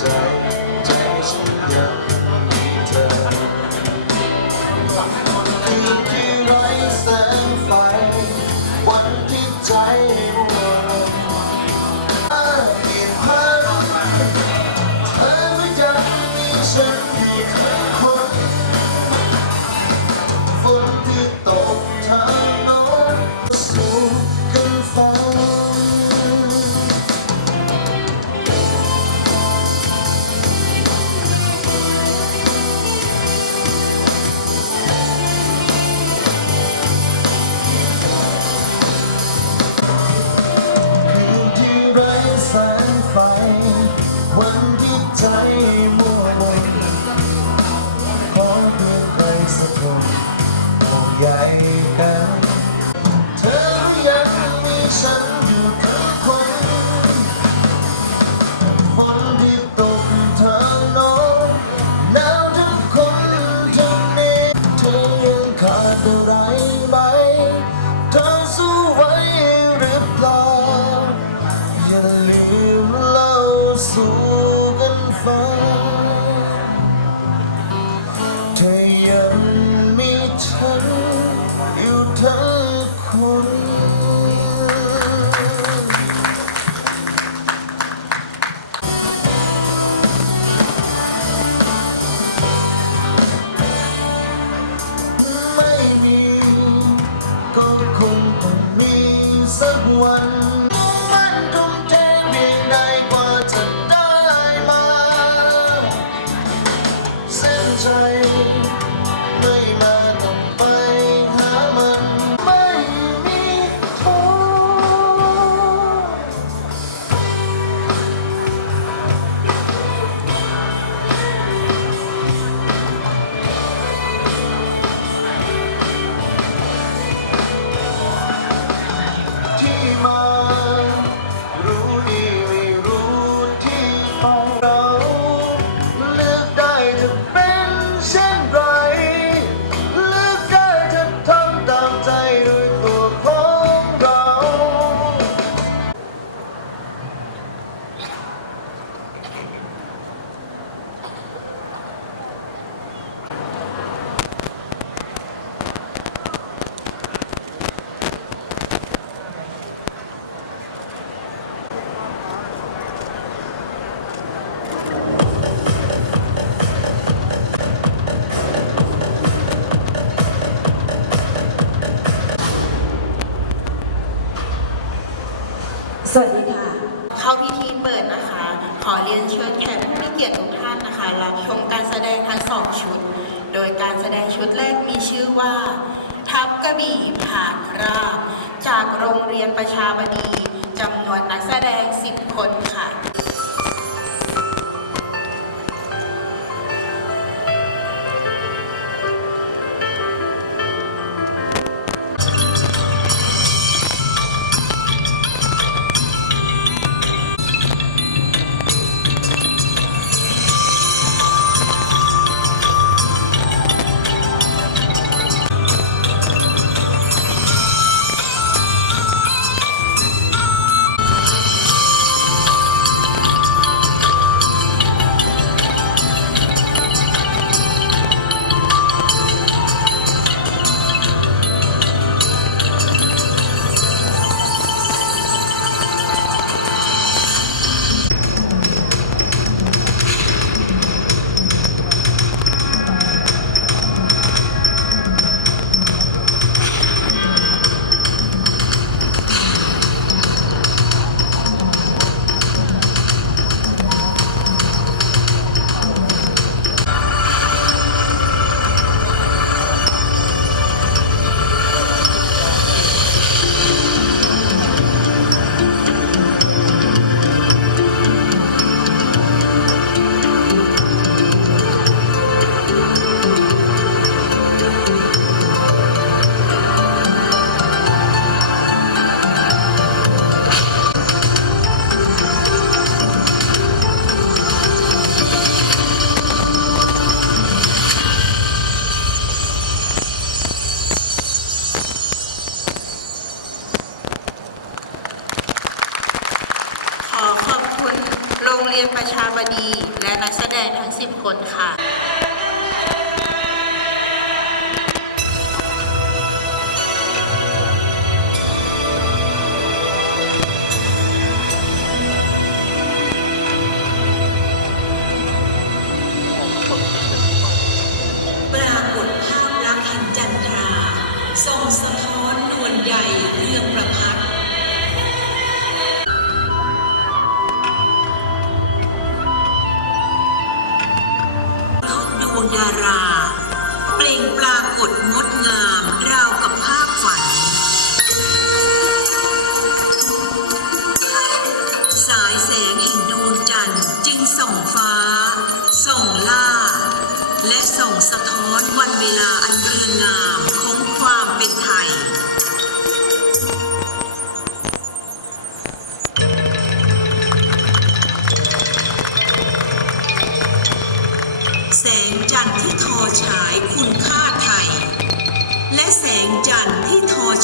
time. เธอยังมีฉัน ประชาบดี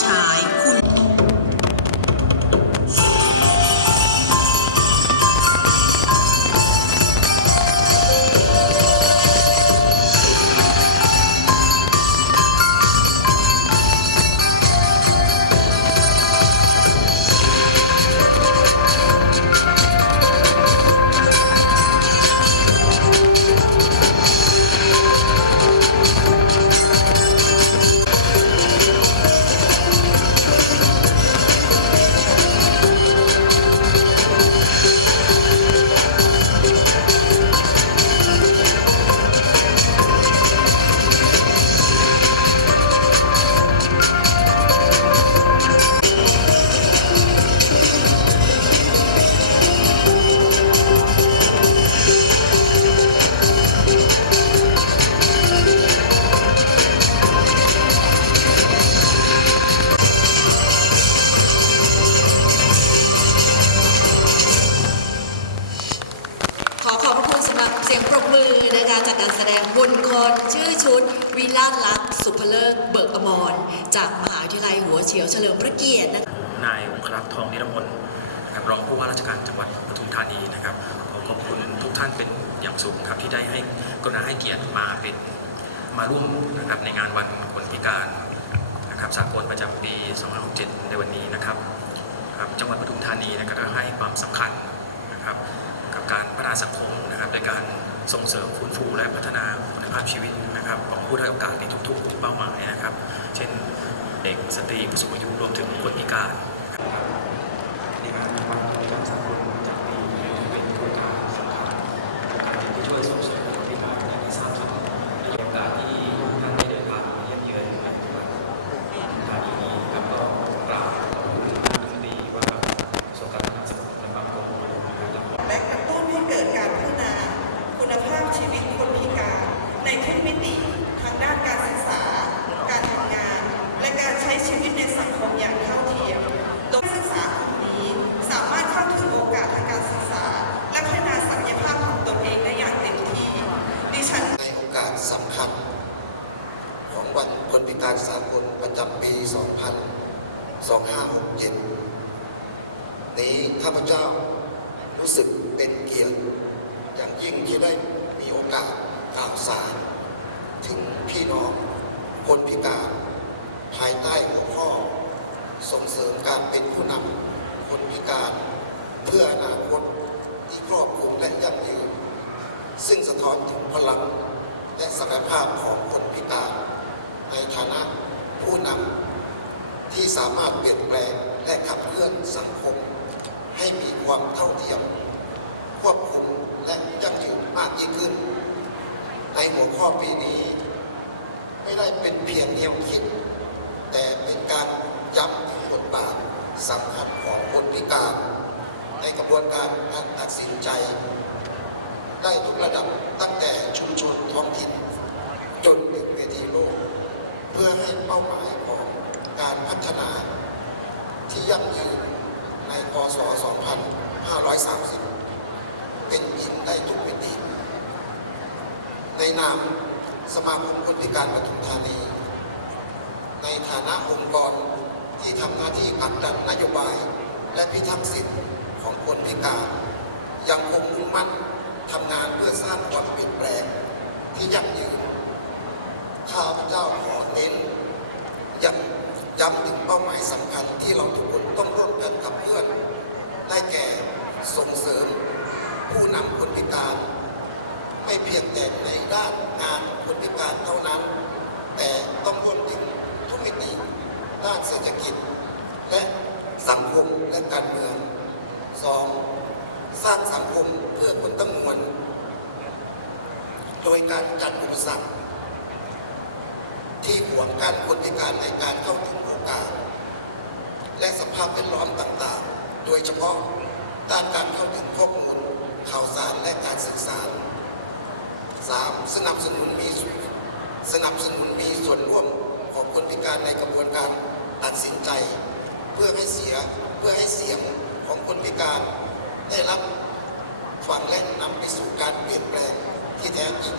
ฉาย เฉียวเฉลิมพระเกียรตินะคะนายองครักษ์ทองนิรมนนะครับรองผู้ว่าราชการจังหวัดปทุมธานีนะครับขอขอบคุณทุกท่านเป็นอย่างสูงครับที่ได้ให้กรุณาให้เกียรติมาเป็นมาร่วมนะครับในงานวันคนพิการนะครับสากลประจำปี 2567 ในวันนี้นะครับครับจังหวัดปทุมธานีนะครับก็ให้ความสำคัญนะครับกับการพัฒนาสังคมนะครับในการส่งเสริมฟื้นฟูและพัฒนาคุณภาพชีวิตนะครับของผู้ด้อยโอกาสในทุกๆ เป้าหมายนะครับ เช่น เด็กสตรีผู้สูงอายุรวมถึงคนพิการในงานวันประจำสากลประจำปีเป็นโครงการสำคัญที่ช่วยส่งเสริมคนพิการอย่างที่ทราบครับในโอกาสที่ท่านได้เดินทางมาเยี่ยมเยือนในจังหวัดธานีนี้ครับก็กราบขอบคุณท่านอธิบดีว่าทรงการพัฒนาสังคมและความมั่นคงของมนุษย์นะครับ และกระตุ้นให้เกิดการพัฒนาคุณภาพชีวิตคนพิการในทุกมิติทางด้านการศึกษา การทำงาน และการใช้ชีวิตในสังคมอย่างเท่าเทียม โดยศึกษากลุ่มนี้สามารถเข้าถึงโอกาสทางการศึกษา และพัฒนาศักยภาพของตนเองได้อย่างเต็มที่ ดิฉัน ในโอกาสสำคัญ ของวันคนพิการสากลประจำปี 2000 2567 นี้ข้าพเจ้ารู้สึกเป็นเกียรติอ ยิ่งที่ได้มีโอกาสกล่าวสารถึงพี่น้องคนพิการภายใต้หัวข้อส่งเสริมการเป็นผู้นำคนพิการ เพื่ออนาคตที่ครอบคลุมและยั่งยืน ซึ่งสะท้อนถึงพลังและศักยภาพของคนพิการ ในฐานะผู้นำที่สามารถเปลี่ยนแปลงและขับเคลื่อนสังคม ให้มีความเท่าเทียม ควบคุมและยั่งยืนมากยิ่งขึ้น ในหัวข้อปีนี้ ไม่ได้เป็นเพียงแนวคิด แต่เป็นการย้ำถึงบทบาทสำคัญของคนพิการ ในกระบวนการการตัดสินใจ ได้ทุกระดับตั้งแต่ชุมชนท้องถิ่น จนถึงเวทีโลก เพื่อให้เป้าหมายของการพัฒนาที่ยั่งยืนในพศ 2530 เป็นจริงได้ทุกมิติในนามสมาคมคนพิการปทุมธานี ในฐานะองค์กรที่ทำหน้าที่ผลักดันนโยบาย และพิทักษ์สิทธิ์ของคนพิการ ยังคงมุ่งมั่นทำงานเพื่อสร้างความเปลี่ยนแปลงที่ยั่งยืนข้าพเจ้าขอเน้นย้ำย้ำถึงเป้าหมายสำคัญที่เราทุกคนต้องร่วมกันขับเคลื่อน ได้แก่ส่งเสริม ผู้นำคนพิการ ไม่เพียงแต่ในด้านงานคนพิการเท่านั้น แต่ต้องรวมถึงทุกมิติด้านเศรษฐกิจ และสังคมและการเมืองสองสร้างสังคมเพื่อคนตั้งมวลโดยการจัดอุปสรรคที่ห่วงการคนพิการในการเข้าถึงโอกาส และสภาพแวดล้อมต่างๆ โดยเฉพาะด้านการเข้าถึงข้อมูล ข่าวสารและการสื่อสาร 3. สนับสนุนมีสนับสนุนมีส่วนร่วมของคนพิการในกระบวนการตัดสินใจ เพื่อให้เสียเพื่อให้เสียงของคนพิการ ได้รับฟังและนำไปสู่การเปลี่ยนแปลงที่แท้จริง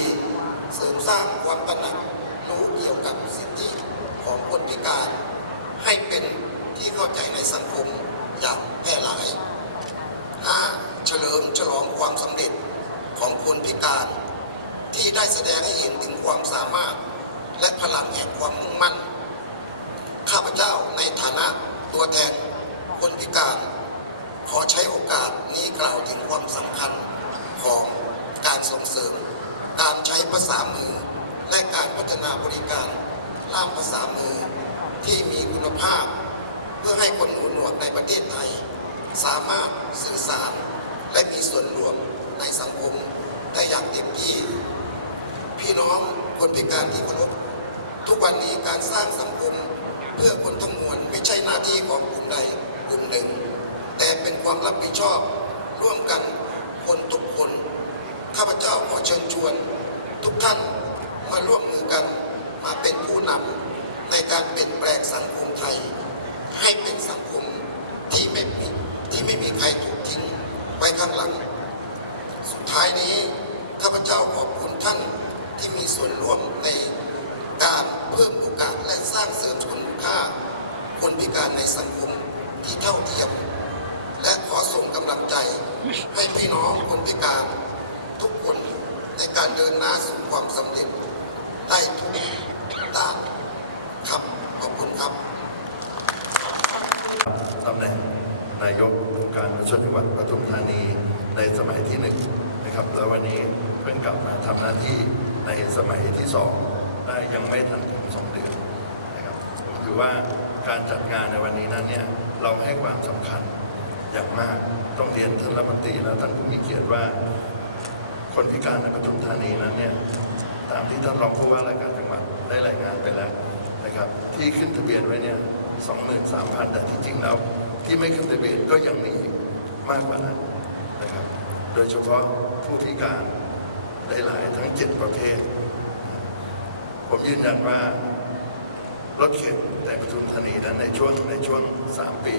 4. เสริมสร้างความตระหนักรู้เกี่ยวกับสิทธิของคนพิการ ให้เป็นที่เข้าใจในสังคมอย่างแพร่หลาย 5. เฉลิมฉลองความสำเร็จของคนพิการ ที่ได้แสดงให้เห็นถึงความสามารถ และพลังแห่งความมุ่งมั่น ข้าพเจ้าในฐานะตัวแทนคนพิการ ขอใช้โอกาสนี้กล่าวถึงความสำคัญของการส่งเสริม การใช้ภาษามือ และการพัฒนาบริการล่ามภาษามือที่มีคุณภาพ เพื่อให้คนหูหนวกในประเทศไทย สามารถสื่อสาร และมีส่วนรวมในสังคมได้อย่างเต็มที่ พี่น้องคนพิการที่เคารพทุกวันนี้การสร้างสังคมเพื่อคนทั้งมวลไม่ใช่หน้าที่ของกลุ่มใดกลุ่มหนึ่ง แต่เป็นความรับผิดชอบร่วมกันคนทุกคน ข้าพเจ้าขอเชิญชวน ทุกท่านมาร่วมมือกันมาเป็นผู้นำในการเปลี่ยนแปลงสังคมไทย ให้เป็นสังคมที่ไม่มีที่ไม่มีใครถูกทิ้ง ไว้ข้างหลัง สุดท้ายนี้ข้าพเจ้าขอบคุณท่านที่มีส่วนร่วมในการเพิ่มโอกาสและสร้างเสริมคุณค่า คนพิการในสังคมที่เท่าเทียม และขอส่งกำลังใจให้พี่น้องคนพิการ ทุกคนในการเดินหน้าสู่ความสำเร็จ ได้ทุกด้านครับขอบคุณครับตำแหน่ง นายกองค์การชนจังหวัดปทุมธานีในสมัยที่หนึ่งนะครับแล้ววันนี้เพิ่งกลับมาทำหน้าที่ในสมัยที่สองได้ยังไม่ทันถึงสองเดือนนะครับผมถือว่าการจัดงานในวันนี้นั้นเนี่ยเราให้ความสำคัญอย่างมากต้องเรียนท่านรัฐมนตรีและท่านผู้มีเกียรติว่า คนพิการในปทุมธานีนั้นเนี่ยตามที่ท่านรองผู้ว่าราชการจังหวัดได้รายงานไปแล้วนะครับที่ขึ้นทะเบียนไว้เนี่ย23,000 แต่ที่จริงแล้ว ที่ไม่ขึ้นทะเบียนก็ยังมีมากกว่านั้นนะครับ โดยเฉพาะผู้พิการหลายๆทั้ง7ประเภท ผมยืนยันว่ารถเข็นในปทุมธานีนั้นในช่วงในช่วง3ปี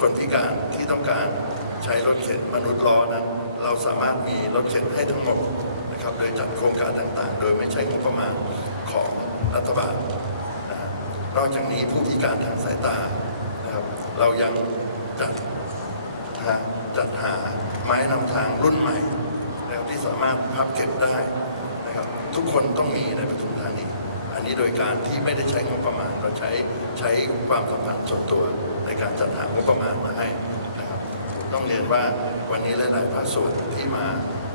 คนพิการที่ต้องการใช้รถเข็นมนุษย์ล้อนั้น เราสามารถมีรถเข็นให้ทั้งหมดนะครับโดยจัดโครงการต่างๆ โดยไม่ใช้งบประมาณของรัฐบาลนอกจากนี้ผู้พิการทางสายตา เรายังจัดจัดหาไม้นำทางรุ่นใหม่นะครับที่สามารถพับเก็บได้นะครับ ทุกคนต้องมีในปทุมธานีอันนี้โดยการที่ไม่ได้ใช้งบประมาณเราใช้ใช้ความสัมพันธ์ส่วนตัวในการจัดหางบประมาณมาให้นะครับ ต้องเรียนว่าวันนี้หลายๆภาคส่วนที่มา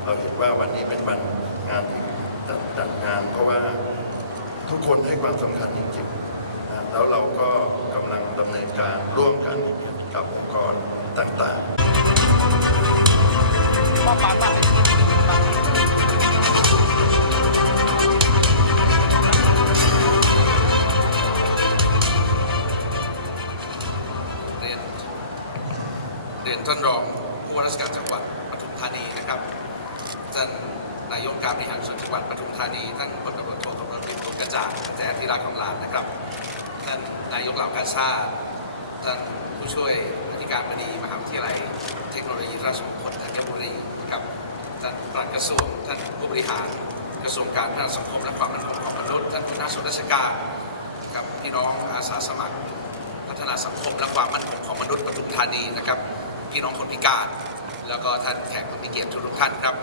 เราเห็นว่าวันนี้เป็นวันงานที่จัดจัดงาน เพราะว่าทุกคนให้ความสำคัญจริงๆ แล้วเราก็กำลังดำเนินการร่วมกันกับองค์กรต่างๆ กับพี่น้องอาสาสมัคร พัฒนาสังคมและความมั่นคงของมนุษย์ปทุมธานีนะครับพี่น้องคนพิการ แล้วก็ท่านแขกผู้มีเกียรติทุกท่านครับ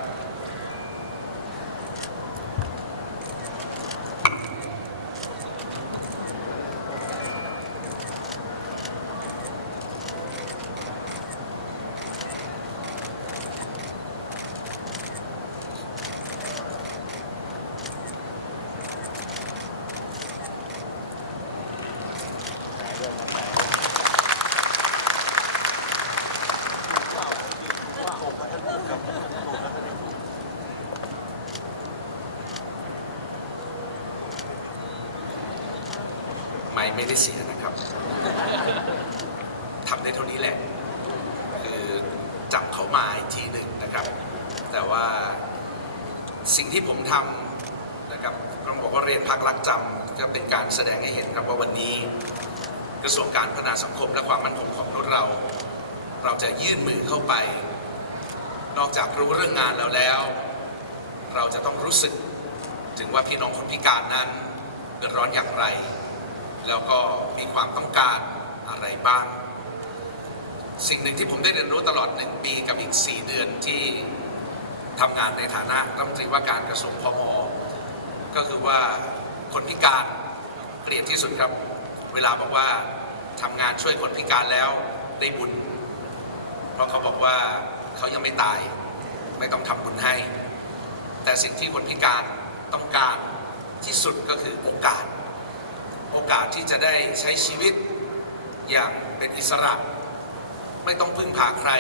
ไม่ไม่ได้เสียนะครับ ทำได้เท่านี้แหละ คือจับเขามาอีกทีหนึ่งนะครับ แต่ว่าสิ่งที่ผมทำนะครับต้องบอกว่าเรียนพักรักจำก็เป็นการแสดงให้เห็นครับว่าวันนี้กระทรวงการพัฒนาสังคมและความมั่นคงของมนุษย์เรา เราจะยื่นมือเข้าไป นอกจากรู้เรื่องงานแล้วแล้ว เราจะต้องรู้สึกถึงว่าพี่น้องคนพิการนั้นเดือดร้อนอย่างไร แล้วก็มีความต้องการอะไรบ้าง สิ่งหนึ่งที่ผมได้เรียนรู้ตลอด1ปีกับอีก 4 เดือนที่ ทำงานในฐานะรัฐมนตรีว่าการกระทรวงพมก็คือว่าคนพิการเปลี่ยนที่สุดครับ เวลาบอกว่าทำงานช่วยคนพิการแล้วได้บุญ เพราะเขาบอกว่าเขายังไม่ตาย ไม่ต้องทำบุญให้ แต่สิ่งที่คนพิการต้องการที่สุดก็คือโอกาส โอกาสที่จะได้ใช้ชีวิตอย่างเป็นอิสระ ไม่ต้องพึ่งพาใคร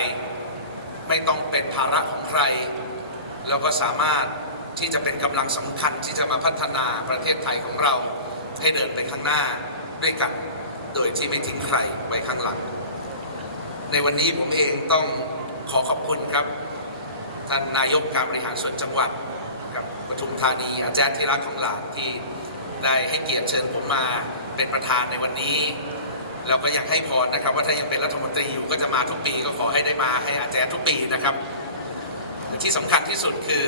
ไม่ต้องเป็นภาระของใคร แล้วก็สามารถที่จะเป็นกำลังสำคัญที่จะมาพัฒนาประเทศไทยของเราให้เดินไปข้างหน้าด้วยกัน โดยที่ไม่ทิ้งใครไว้ข้างหลัง ในวันนี้ผมเองต้องขอขอบคุณครับ ท่านนายกการบริหารส่วนจังหวัดกับปทุมธานีอาจารย์ที่รักของหลานที่ได้ให้เกียรติเชิญผมมาเป็นประธานในวันนี้แล้วก็ยังให้พรนะครับ ว่าถ้ายังเป็นรัฐมนตรีอยู่ก็จะมาทุกปีก็ขอให้ได้มาให้อาจารย์ทุกปีนะครับ ที่สำคัญที่สุดคือ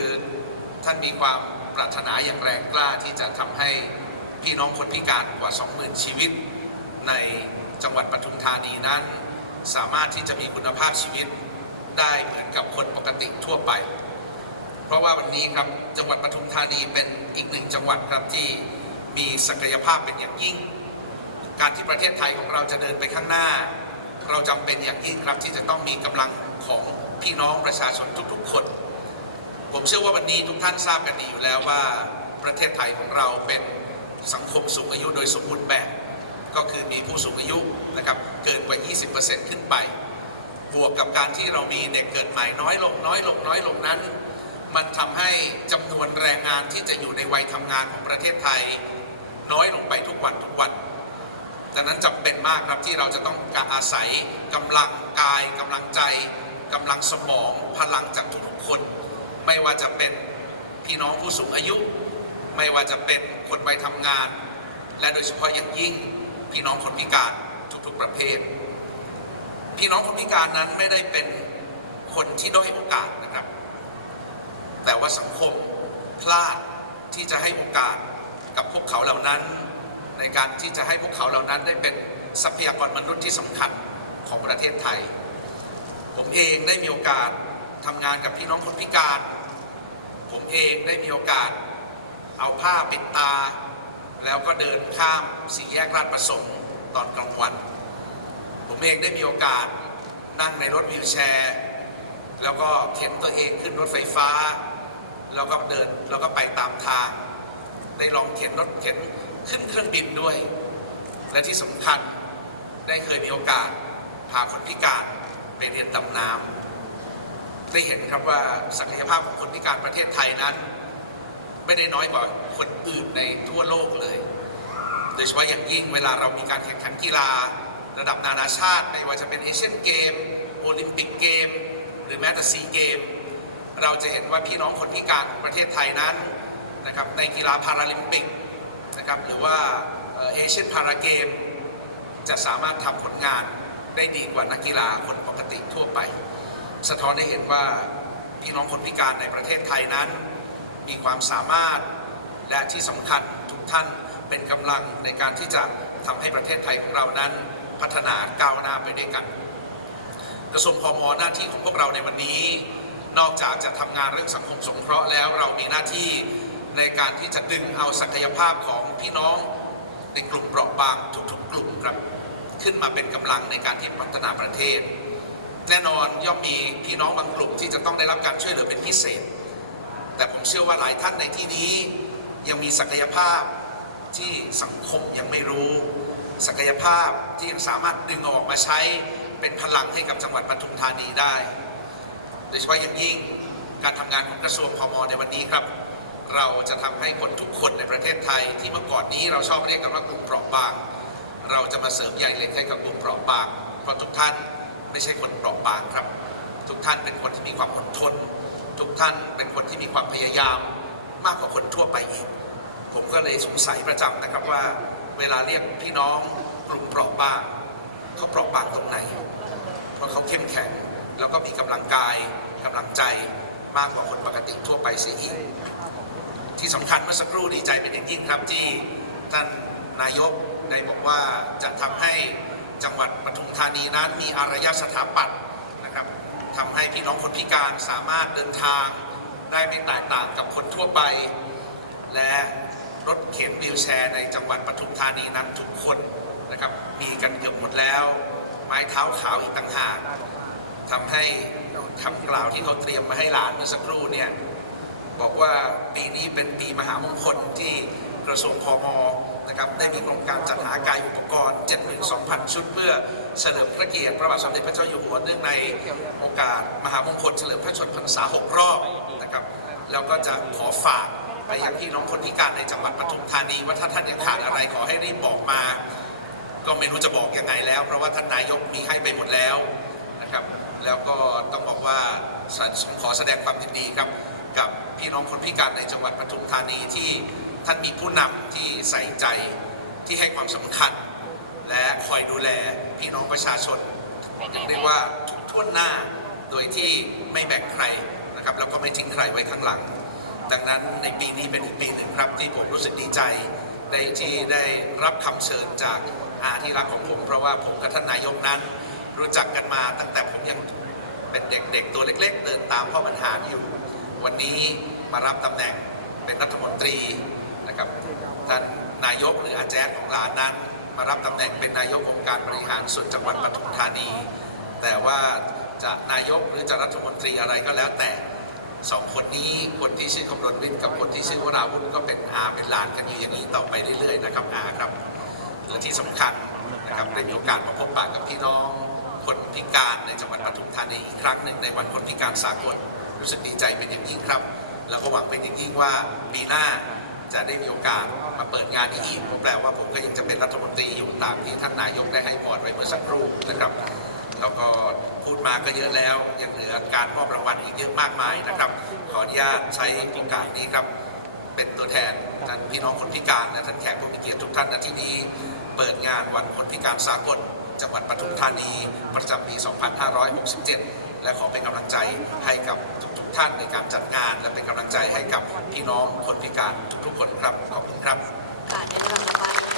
ท่านมีความปรารถนาอย่างแรงกล้าที่จะทำให้พี่น้องคนพิการกว่า 20,000 ชีวิต ในจังหวัดปทุมธานีนั้น สามารถที่จะมีคุณภาพชีวิตได้เหมือนกับคนปกติทั่วไป เพราะว่าวันนี้ครับจังหวัดปทุมธานีเป็นอีกหนึ่งจังหวัดครับที่มีศักยภาพเป็นอย่างยิ่ง การที่ประเทศไทยของเราจะเดินไปข้างหน้า เราจำเป็นอย่างยิ่งครับที่จะต้องมีกำลังของ พี่น้องประชาชนทุกๆ คน ผมเชื่อว่าวันนี้ทุกท่านทราบกันดีอยู่แล้วว่าประเทศไทยของเราเป็นสังคมสูงอายุโดยสมบูรณ์แบบ ก็คือมีผู้สูงอายุนะครับเกินกว่า 20%ขึ้นไป บวกกับการที่เรามีเด็กเกิดใหม่น้อยลงน้อยลงน้อยลงนั้น มันทำให้จำนวนแรงงานที่จะอยู่ในวัยทำงานของประเทศไทย น้อยลงไปทุกวันทุกวันดังนั้นจำเป็นมากครับที่เราจะต้องการอาศัยกำลังกายกำลังใจ กำลังสมองพลังจากทุกๆคน ไม่ว่าจะเป็นพี่น้องผู้สูงอายุ ไม่ว่าจะเป็นคนวัยทำงาน และโดยเฉพาะอย่างยิ่งพี่น้องคนพิการทุกๆประเภท พี่น้องคนพิการนั้นไม่ได้เป็นคนที่ด้อยโอกาสนะครับ แต่ว่าสังคมพลาดที่จะให้โอกาสกับพวกเขาเหล่านั้น ในการที่จะให้พวกเขาเหล่านั้นได้เป็นทรัพยากรมนุษย์ที่สำคัญของประเทศไทย ผมเองได้มีโอกาสทำงานกับพี่น้องคนพิการ ผมเองได้มีโอกาส เอาผ้าปิดตา แล้วก็เดินข้ามสี่แยกราชประสงค์ตอนกลางวัน ผมเองได้มีโอกาสนั่งในรถวีลแชร์ แล้วก็เข็นตัวเองขึ้นรถไฟฟ้า แล้วก็เดินแล้วก็ไปตามทาง ได้ลองเข็นรถเข็นขึ้นเครื่องบินด้วย และที่สำคัญได้เคยมีโอกาสพาคนพิการ ไปเรียนดำน้ำได้เห็นครับว่าศักยภาพของคนพิการประเทศไทยนั้น ไม่ได้น้อยกว่าคนอื่นในทั่วโลกเลย โดยเฉพาะอย่างยิ่งเวลาเรามีการแข่งขันกีฬา ระดับนานาชาติ ไม่ว่าจะเป็นเอเชียนเกม โอลิมปิกเกม หรือแม้แต่ซีเกม เราจะเห็นว่าพี่น้องคนพิการประเทศไทยนั้นนะครับในกีฬาพาราลิมปิกนะครับหรือว่าเอเชียนพาราเกม จะสามารถทำผลงาน ได้ดีกว่านักกีฬาคนปกติทั่วไป สะท้อนให้เห็นว่าพี่น้องคนพิการในประเทศไทยนั้น มีความสามารถและที่สำคัญทุกท่านเป็นกำลังในการที่จะทำให้ประเทศไทยของเรานั้นพัฒนาก้าวหน้าไปด้วยกัน กระทรวงพมหน้าที่ของพวกเราในวันนี้ นอกจากจะทำงานเรื่องสังคมสงเคราะห์แล้วเรามีหน้าที่ในการที่จะดึงเอาศักยภาพของพี่น้องในกลุ่มเปราะบางทุกๆกลุ่มครับ ขึ้นมาเป็นกำลังในการที่พัฒนาประเทศ แน่นอนย่อมมีพี่น้องบางกลุ่มที่จะต้องได้รับการช่วยเหลือเป็นพิเศษ แต่ผมเชื่อว่าหลายท่านในที่นี้ยังมีศักยภาพที่สังคมยังไม่รู้ ศักยภาพที่ยังสามารถดึงออกมาใช้เป็นพลังให้กับจังหวัดปทุมธานีได้ โดยเฉพาะอย่างยิ่งการทำงานของกระทรวงพมในวันนี้ครับ เราจะทำให้คนทุกคนในประเทศไทยที่เมื่อก่อนนี้เราชอบเรียกกันว่ากลุ่มเปราะบาง เราจะมาเสริมใยเหล็กให้กับกลุ่มเปราะบาง เพราะทุกท่านไม่ใช่คนเปราะบางครับ ทุกท่านเป็นคนที่มีความอดทน ทุกท่านเป็นคนที่มีความพยายามมากกว่าคนทั่วไปอีก ผมก็เลยสงสัยประจำนะครับว่า เวลาเรียกพี่น้องกลุ่มเปราะบางเขาเปราะบางตรงไหน เพราะเขาเข้มแข็งแล้วก็มีกำลังกายกำลังใจมากกว่าคนปกติทั่วไปเสียอีกที่สำคัญเมื่อสักครู่ดีใจเป็นอย่างยิ่งครับที่ท่านนายก ได้บอกว่าจะทำให้จังหวัดปทุมธานีนั้นมีอารยสถาปัตย์นะครับทำให้พี่น้องคนพิการสามารถเดินทางได้ไม่แตกต่างกับคนทั่วไป และรถเข็นวีลแชร์ในจังหวัดปทุมธานีนั้นทุกคนนะครับมีกันเกือบหมดแล้ว ไม้เท้าขาวอีกต่างหากทำให้คำกล่าวที่เขาเตรียมมาให้หลานเมื่อสักครู่เนี่ยบอกว่าปีนี้เป็นปีมหามงคลที่กระทรวงพม นะครับได้มีโครงการจัดหากายอุปกรณ์ 72,000 ชุด เพื่อเฉลิมพระเกียรติพระบาทสมเด็จพระเจ้าอยู่หัวเนื่องในโอกาสมหามงคลเฉลิมพระชนมพรรษา 6 รอบนะครับแล้วก็จะขอฝากไปยังพี่น้องคนพิการในจังหวัดปทุมธานีว่าถ้าท่านยังขาดอะไรขอให้รีบบอกมา ก็ไม่รู้จะบอกยังไงแล้ว เพราะว่าท่านนายกมีให้ไปหมดแล้วนะครับ แล้วก็ต้องบอกว่าขอแสดงความยินดีครับ กับพี่น้องคนพิการในจังหวัดปทุมธานีที่ ท่านมีผู้นำที่ใส่ใจที่ให้ความสำคัญ และคอยดูแลพี่น้องประชาชนเรียกได้ว่าทุกท่วนหน้าโดยที่ไม่แบ่งใครนะครับแล้วก็ไม่ทิ้งใครไว้ข้างหลัง ดังนั้นในปีนี้เป็นอีกปีหนึ่งครับ ที่ผมรู้สึกดีใจได้ที่ได้รับคำเชิญจากอาที่รักของผม เพราะว่าผมกับท่านนายกนั้น รู้จักกันมาตั้งแต่ผมยังเป็นเด็กๆตัวเล็ก ๆ เดินตามพ่อบรรหารอยู่ วันนี้มารับตำแหน่งเป็นรัฐมนตรี นะครับท่านนายกหรืออาแจ๊ดของหลานนั้น มารับตำแหน่งเป็นนายกองค์การบริหารส่วนจังหวัดปทุมธานี แต่ว่าจะนายกหรือจะรัฐมนตรีอะไรก็แล้วแต่สองคนนี้คนที่ชื่อคำรณวิทย์กับคนที่ชื่อวราวุธก็เป็นอาเป็นหลานกันอยู่อย่างนี้ต่อไปเรื่อยๆนะครับอาครับและที่สำคัญนะครับได้มีโอกาสมาพบปะกับพี่น้องคนพิการในจังหวัดปทุมธานีอีกครั้งหนึ่งในวันคนพิการสากลรู้สึกดีใจเป็นอย่างยิ่งครับ แล้วก็หวังเป็นอย่างยิ่งว่าปีหน้า จะได้มีโอกาสมาเปิดงานนี้อีกก็แปลว่าผมก็ยังจะเป็นรัฐมนตรีอยู่ตามที่ท่านนายกได้ให้พรไว้เมื่อสักครู่นะครับแล้วก็พูดมาก็เยอะแล้ว ยังเหลือการมอบรางวัลอีกเยอะมากมายนะครับ ขออนุญาตใช้โอกาสนี้ครับ เป็นตัวแทนท่านพี่น้องคนพิการและท่านแขกผู้มีเกียรติทุกท่านณที่นี้ เปิดงานวันคนพิการสากลจังหวัดปทุมธานี ประจำปี 2567 และขอเป็นกำลังใจให้กับ ท่านในการจัดงาน และเป็นกำลังใจให้กับพี่น้องคนพิการทุกๆคนครับ ขอบคุณครับ ค่ะในลำดับต่อไป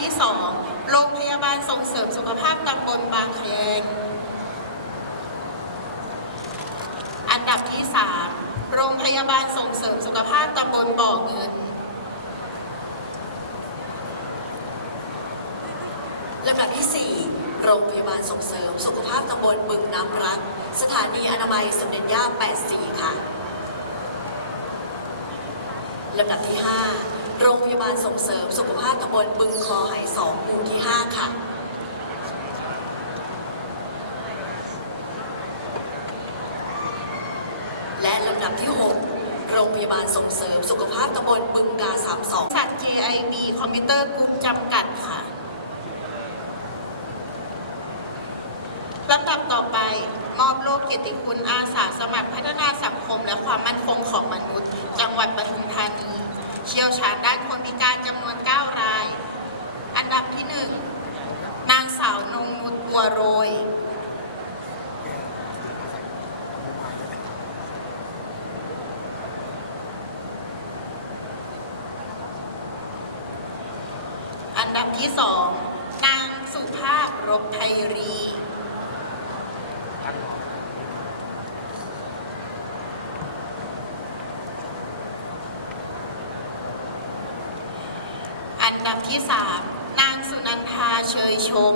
ที่สองโรงพยาบาลส่งเสริมสุขภาพตำบลบางแคงอันดับที่สามโรงพยาบาลส่งเสริมสุขภาพตำบลบ่อเงินลำดับที่ 4 โรงพยาบาลส่งเสริมสุขภาพตำบลบึงน้ำรัก สถานีอนามัยสมเด็จย่า84 ค่ะลำดับที่ 5 โรงพยาบาลส่งเสริมสุขภาพตำบลบึงคอไห2หมู่ที่ 5 ค่ะและลำดับที่ 6 โรงพยาบาลส่งเสริมสุขภาพตำบลบึงกา 32 สัตว์ GIB คอมพิวเตอร์กรุ๊ปจำกัดค่ะ ลำดับต่อไปมอบโลกเกียรติคุณอาสาสมัครพัฒนาสังคมและความมั่นคงของมนุษย์ จังหวัดปทุมธานี เชี่ยวชาญด้านคนพิการจำนวน 9 ราย อันดับที่ 1 นางสาวนงนุชบัวโรย อันดับ ที่สองนางสุภาพรบไพรี อันดับที่สามนางสุนันทาเชยชม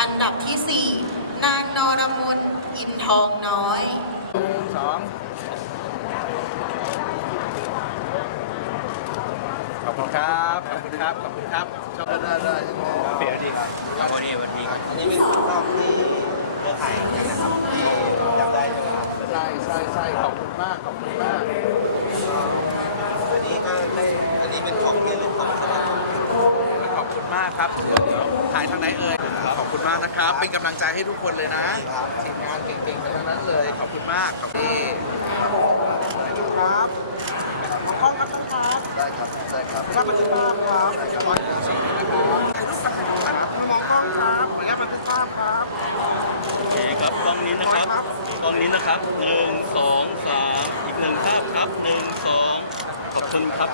อันดับที่สี่นางนรมน อินทองน้อยสองขอบคุณครับ ขอบคุณครับ ขอบคุณครับชอบได้ได้เปลี่ยนดีครับพอดีวันดีอันนี้เป็นรอบที่เครือข่ายกันนะครับที่จำได้ใช่ไหมครับใช่ใช่ใช่ขอบคุณมาก ขอบคุณมาก อันนี้ก็ได้ อันนี้เป็นของที่ระลึกของสมาคมข ขอบคุณมากครับเดี๋ยวถ่ายทางไหนเอ่ยขอบคุณมากนะครับ เป็นกำลังใจให้ทุกคนเลยนะทีมงานเก่งๆกันทั้งนั้นเลย ขอบคุณมากขอบคุณครับห้องครับท่ครับได้ครับได้ครับรับบันทึกภาพครับใด้ครับถ่ายรูปกับท่านมองกล้องครับขออนุาตบันทึกภาพครับโอเคครับกล้องนี้นะครับกล้องนี้นะครับหนึ่งสองสามอีกหนึ่งภาพครับหนึ่งสองขอบคุณครับ